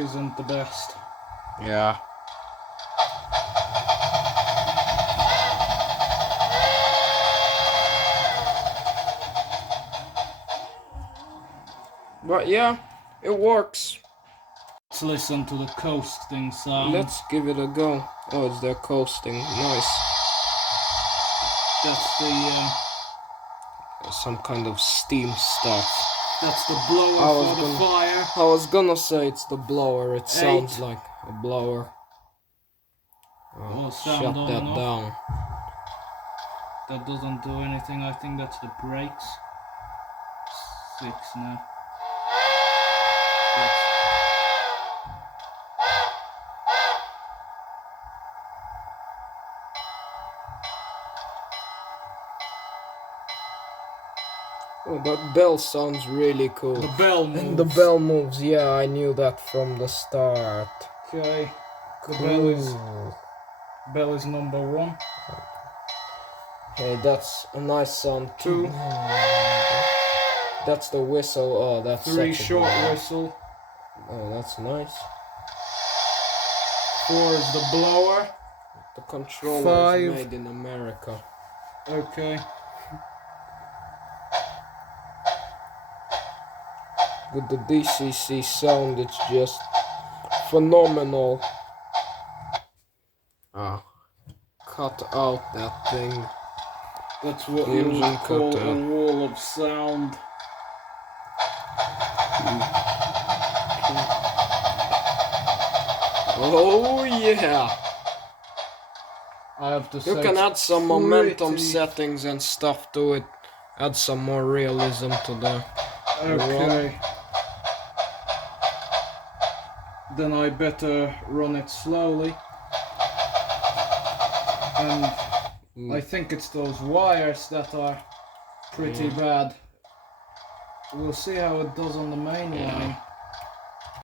isn't the best. Yeah. But yeah, it works. Let's listen to the coasting sound. Let's give it a go. Oh, it's their coasting. Nice. That's the Some kind of steam stuff. that's the blower for the fire. I was gonna say it's the blower. It sounds like a blower. Shut that down. That doesn't do anything. I think that's the brakes. 6 now. Oh, that bell sounds really cool. The bell moves. And the bell moves, yeah, I knew that from the start. Okay. Cool. The bell is number 1. Okay, that's a nice sound. 2. That's the whistle. Oh, that's 3 such a short good one. whistle. Oh, that's nice. 4 is the blower. The controller 5. is made in America. Okay. With the DCC sound, it's just phenomenal. Cut out that thing. That's what you would call a wall of sound. Oh yeah! I have to say You can add some momentum settings and stuff to it. Add some more realism to the Okay. Then I better run it slowly. And I think it's those wires that are pretty bad. We'll see how it does on the main line.